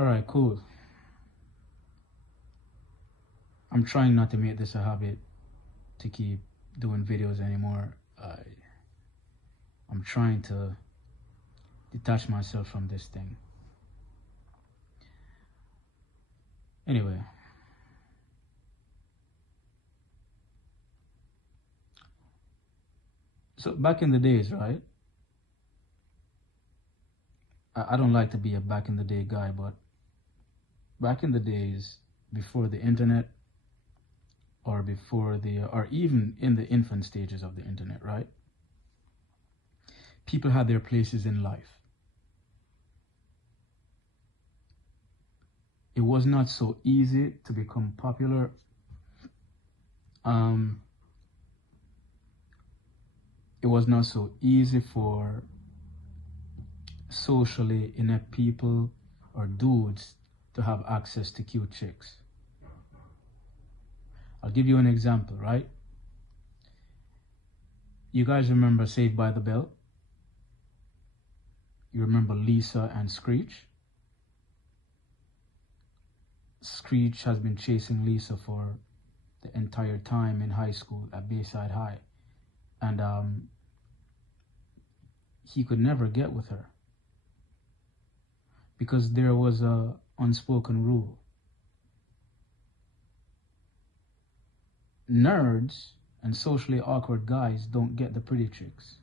All right, cool. I'm trying not to make this a habit to keep doing videos anymore. I'm trying to detach myself from this thing. Anyway, so back in the days, right? I don't like to be a back in the day guy, but back in the days before the internet, or or even in the infant stages of the internet, right? People had their places in life. It was not so easy to become popular. It was not so easy for socially inept people or dudes to have access to cute chicks. I'll give you an example, right? You guys remember Saved by the Bell? You remember Lisa and Screech? Screech has been chasing Lisa for the entire time in high school at Bayside High. And he could never get with her because there was a unspoken rule. Nerds and socially awkward guys don't get the pretty chicks.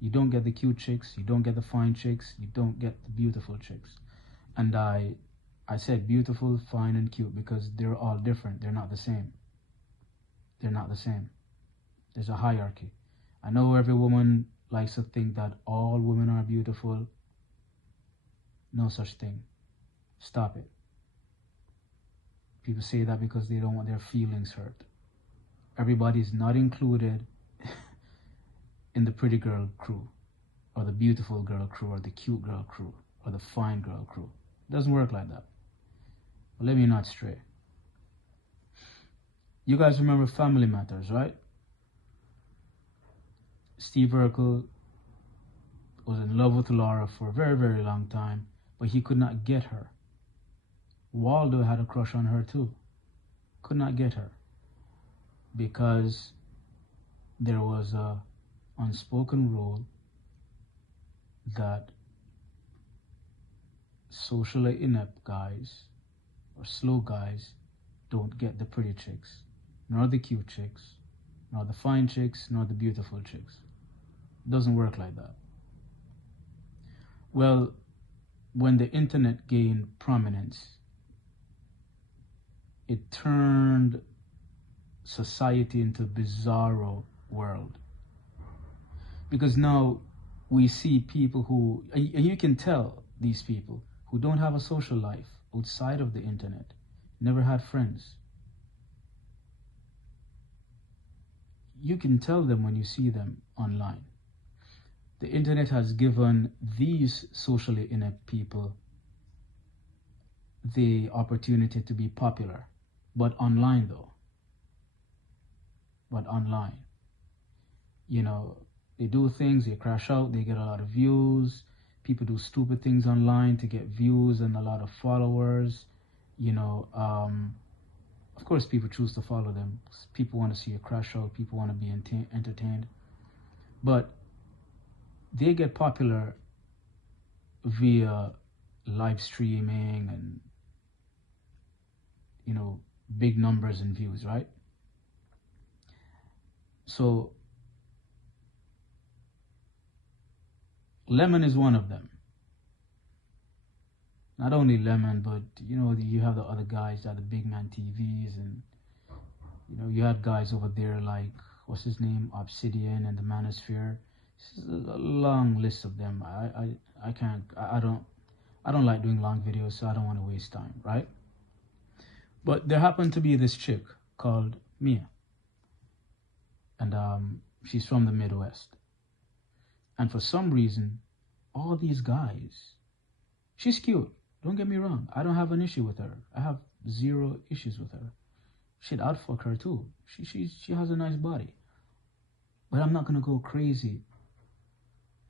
You don't get the cute chicks, you don't get the fine chicks, you don't get the beautiful chicks. And I said beautiful, fine, and cute because they're all different. They're not the same. They're not the same. There's a hierarchy. I know every woman likes to think that all women are beautiful. No such thing. Stop it. People say that because they don't want their feelings hurt. Everybody's not included in the pretty girl crew, or the beautiful girl crew, or the cute girl crew, or the fine girl crew. It doesn't work like that. But let me not stray. You guys remember Family Matters, right? Steve Urkel was in love with Laura for a very, very long time, but he could not get her. Waldo had a crush on her too. Could not get her because there was a unspoken rule that socially inept guys or slow guys don't get the pretty chicks, nor the cute chicks, nor the fine chicks, nor the beautiful chicks. It doesn't work like that. Well, when the internet gained prominence, it turned society into a bizarro world. Because now we see people who, and you can tell these people who don't have a social life outside of the internet, never had friends. You can tell them when you see them online. The internet has given these socially inept people the opportunity to be popular, but online though. But online. You know, they do things, they crash out, they get a lot of views. People do stupid things online to get views and a lot of followers. You know, of course people choose to follow them. People want to see a crash out, people want to be entertained. But they get popular via live streaming and, you know, big numbers and views, right? So Lemon is one of them. Not only Lemon, but you know, you have the other guys that are the big man TVs, and you know, you had guys over there like, what's his name, Obsidian and the Manosphere. This is a long list of them. I don't like doing long videos, so I don't want to waste time, right? But there happened to be this chick called Mia, and she's from the Midwest. And for some reason, all these guys, she's cute, don't get me wrong, I don't have an issue with her. I have zero issues with her. Shit, I'd fuck her too. She has a nice body. But I'm not gonna go crazy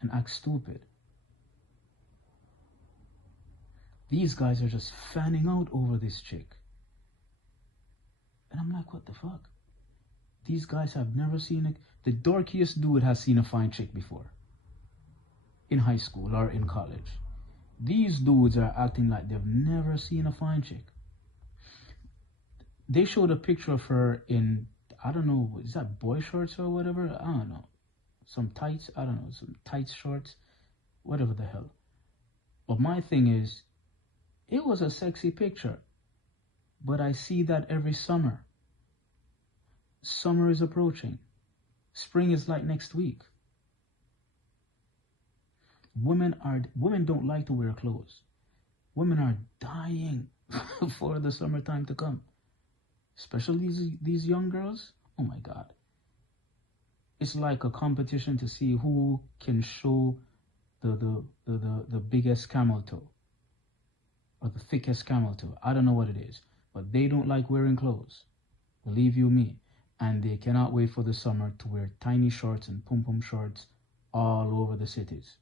and act stupid. These guys are just fanning out over this chick. And I'm like, what the fuck? These guys have never seen it. The dorkiest dude has seen a fine chick before. In high school or in college. These dudes are acting like they've never seen a fine chick. They showed a picture of her in, I don't know, is that boy shorts or whatever? I don't know. Some tights, I don't know, some tights shorts, whatever the hell. But my thing is, it was a sexy picture. But I see that every summer. Summer is approaching. Spring is like next week. Women don't like to wear clothes. Women are dying for the summertime to come. Especially these young girls. Oh my God. It's like a competition to see who can show the biggest camel toe. Or the thickest camel toe. I don't know what it is. But they don't like wearing clothes. Believe you me. And they cannot wait for the summer to wear tiny shorts and pom-pom shorts all over the cities.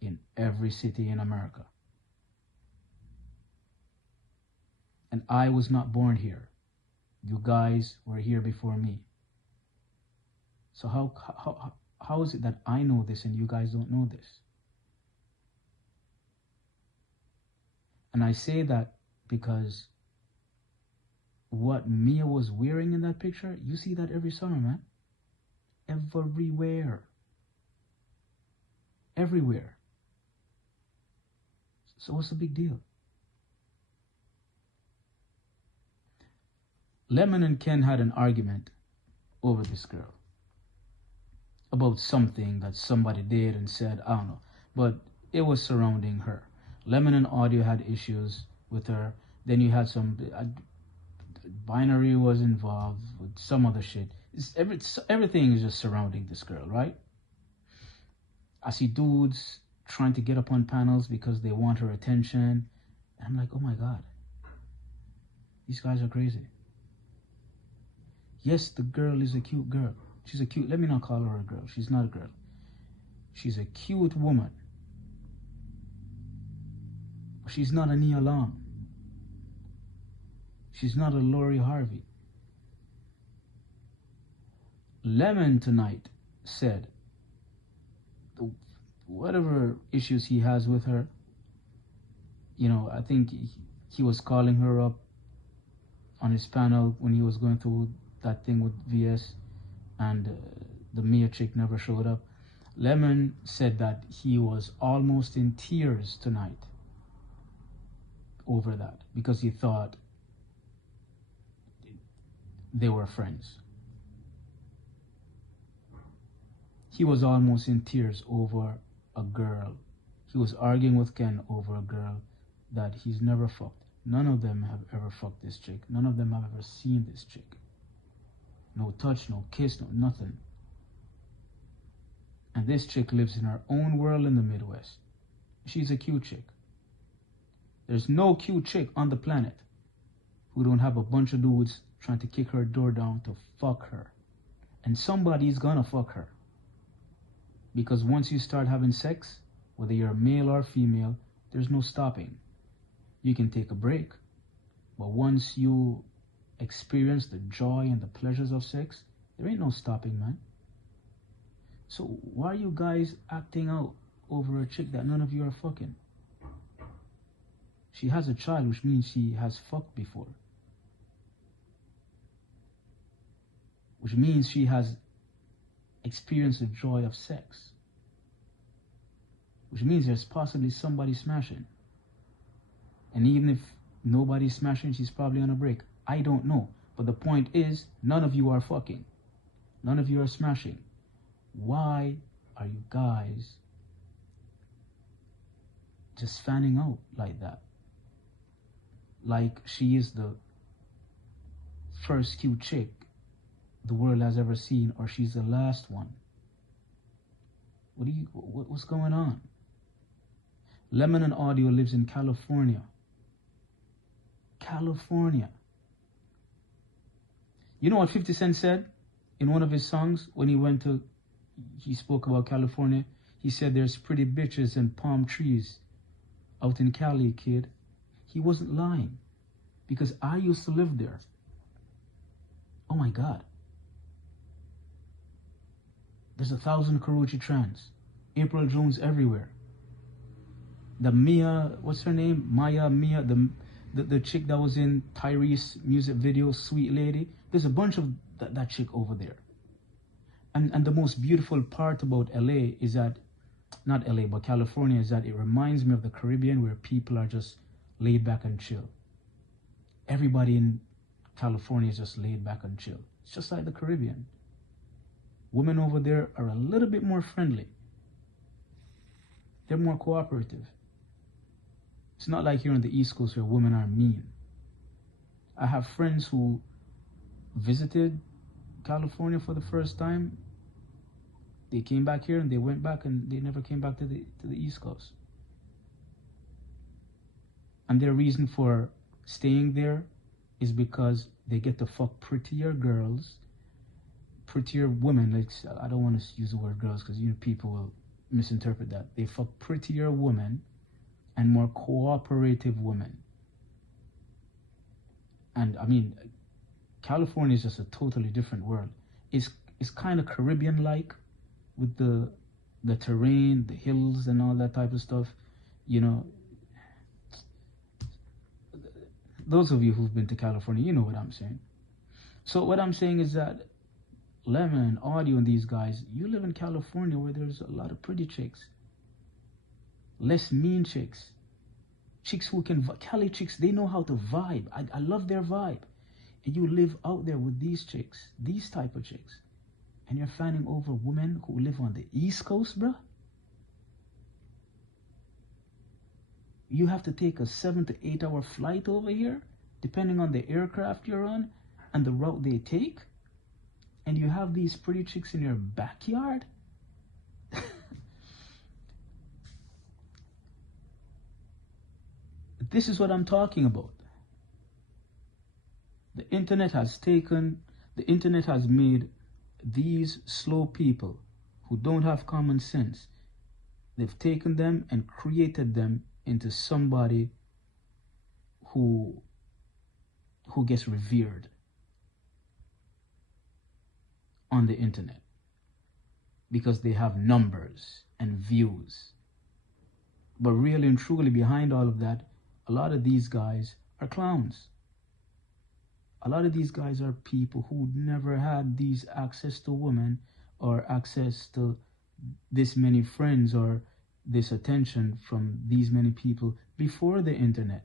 In every city in America. And I was not born here. You guys were here before me. So how is it that I know this and you guys don't know this? And I say that because what Mia was wearing in that picture, you see that every summer, man. Everywhere. Everywhere. So what's the big deal? Lemon and Ken had an argument over this girl. About something that somebody did and said, I don't know. But it was surrounding her. Lemon and Audio had issues with her. Then you had some... Binary was involved with some other shit. Everything is just surrounding this girl, right? I see dudes trying to get up on panels because they want her attention. And I'm like, oh my God. These guys are crazy. Yes, the girl is a cute girl. She's a cute... Let me not call her a girl. She's not a girl. She's a cute woman. She's not a Nia Long. She's not a Lori Harvey. Lemon tonight said whatever issues he has with her, you know, I think he was calling her up on his panel when he was going through that thing with VS, and the Mia chick never showed up. Lemon said that he was almost in tears tonight over that because he thought they were friends. He was almost in tears over a girl. He was arguing with Ken over a girl that he's never fucked. None of them have ever fucked this chick. None of them have ever seen this chick. No touch, no kiss, no nothing. And this chick lives in her own world in the Midwest. She's a cute chick. There's no cute chick on the planet who don't have a bunch of dudes trying to kick her door down to fuck her. And somebody's gonna fuck her. Because once you start having sex, whether you're male or female, there's no stopping. You can take a break, but once you experience the joy and the pleasures of sex, there ain't no stopping, man. So why are you guys acting out over a chick that none of you are fucking? She has a child, which means she has fucked before. Which means she has experienced the joy of sex. Which means there's possibly somebody smashing. And even if nobody's smashing, she's probably on a break. I don't know. But the point is, none of you are fucking. None of you are smashing. Why are you guys just fanning out like that? Like she is the first cute chick the world has ever seen, or she's the last one. What's going on? Lemon and Audio lives in California. California. You know what 50 Cent said in one of his songs when he spoke about California? He said there's pretty bitches and palm trees out in Cali, kid. He wasn't lying, because I used to live there. Oh my God. There's 1,000 Karuchi trans. April Jones everywhere. The Mia, what's her name? Mia, the chick that was in Tyrese music video, Sweet Lady. There's a bunch of that chick over there. And the most beautiful part about LA is that, not LA, but California, is that it reminds me of the Caribbean, where people are just laid back and chill. Everybody in California is just laid back and chill. It's just like the Caribbean. Women over there are a little bit more friendly. They're more cooperative. It's not like here on the East Coast where women are mean. I have friends who visited California for the first time. They came back here and they went back and they never came back to the East Coast. And their reason for staying there is because they get to fuck prettier girls, prettier women. Like, I don't want to use the word girls because, you know, people will misinterpret that. They fuck prettier women and more cooperative women. And I mean, California is just a totally different world. It's kind of Caribbean-like, with the terrain, the hills, and all that type of stuff. You know, those of you who've been to California, you know what I'm saying. So what I'm saying is that Lemon, Audio, and these guys, you live in California where there's a lot of pretty chicks. Less mean chicks. Chicks who can, Cali chicks, they know how to vibe. I love their vibe. And you live out there with these chicks, these type of chicks. And you're fanning over women who live on the East Coast, bruh? You have to take a 7 to 8 hour flight over here, depending on the aircraft you're on and the route they take. And you have these pretty chicks in your backyard? This is what I'm talking about. The internet has made these slow people who don't have common sense, they've taken them and created them into somebody who gets revered on the internet because they have numbers and views. But really and truly, behind all of that, a lot of these guys are clowns. A lot of these guys are people who never had these access to women or access to this many friends or this attention from these many people before the internet.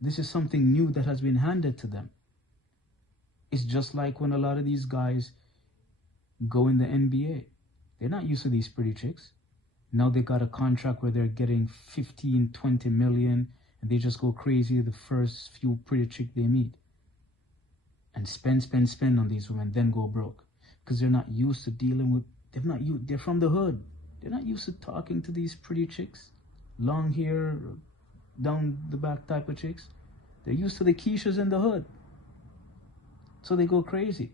This is something new that has been handed to them. It's just like when a lot of these guys go in the NBA. They're not used to these pretty chicks. Now they got a contract where they're getting 15, 20 million, and they just go crazy the first few pretty chicks they meet. And spend on these women, then go broke. Because they're not used to dealing with, they're from the hood. They're not used to talking to these pretty chicks. Long hair, down the back type of chicks. They're used to the Keishas in the hood. So they go crazy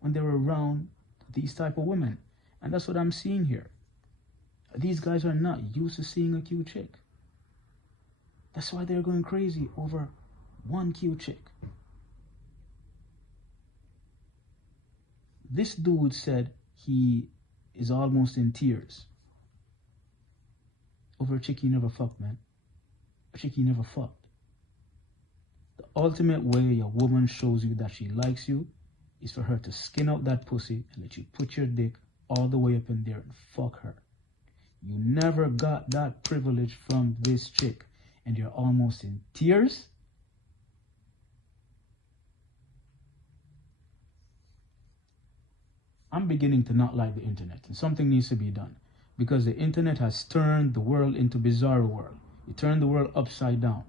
when they're around these type of women. And that's what I'm seeing here. These guys are not used to seeing a cute chick. That's why they're going crazy over one cute chick. This dude said he is almost in tears over a chick he never fucked, man. A chick he never fucked. The ultimate way a woman shows you that she likes you is for her to skin out that pussy and let you put your dick all the way up in there and fuck her. You never got that privilege from this chick, and you're almost in tears? I'm beginning to not like the internet, and something needs to be done, because the internet has turned the world into bizarre world. It turned the world upside down.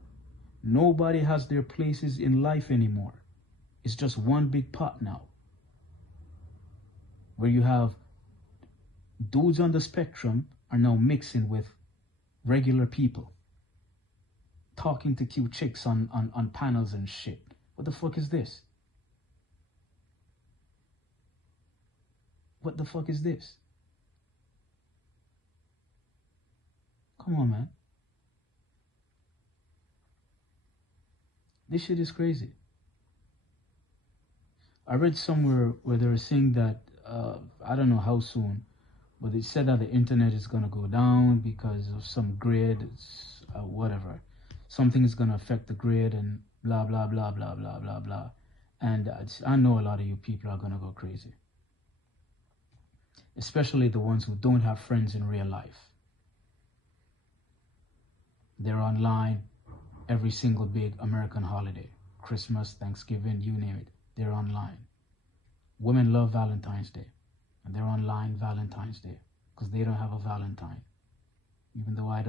Nobody has their places in life anymore. It's just one big pot now, where you have dudes on the spectrum are now mixing with regular people, talking to cute chicks on panels and shit. What the fuck is this? What the fuck is this? Come on, man. This shit is crazy. I read somewhere where they were saying that, I don't know how soon, but they said that the internet is going to go down because of some grid, whatever. Something is going to affect the grid and blah, blah, blah, blah, blah, blah, blah. And I know a lot of you people are going to go crazy. Especially the ones who don't have friends in real life. They're online every single big American holiday. Christmas, Thanksgiving, you name it. They're online. Women love Valentine's Day. And they're online Valentine's Day. Because they don't have a Valentine. Even though I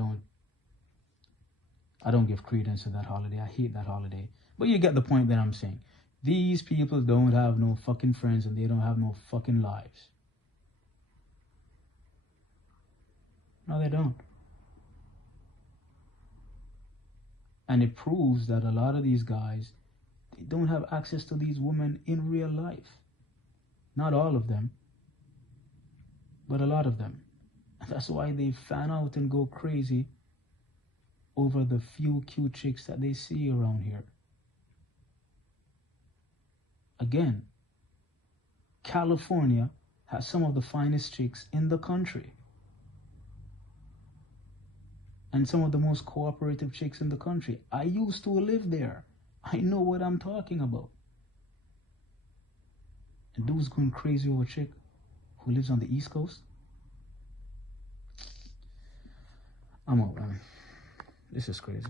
don't give credence to that holiday. I hate that holiday. But you get the point that I'm saying. These people don't have no fucking friends and they don't have no fucking lives. No, they don't. And it proves that a lot of these guys, they don't have access to these women in real life. Not all of them, but a lot of them. And that's why they fan out and go crazy over the few cute chicks that they see around here. Again, California has some of the finest chicks in the country. And some of the most cooperative chicks in the country. I used to live there. I know what I'm talking about. And dude's going crazy over a chick who lives on the East Coast. I'm out, man. This is crazy.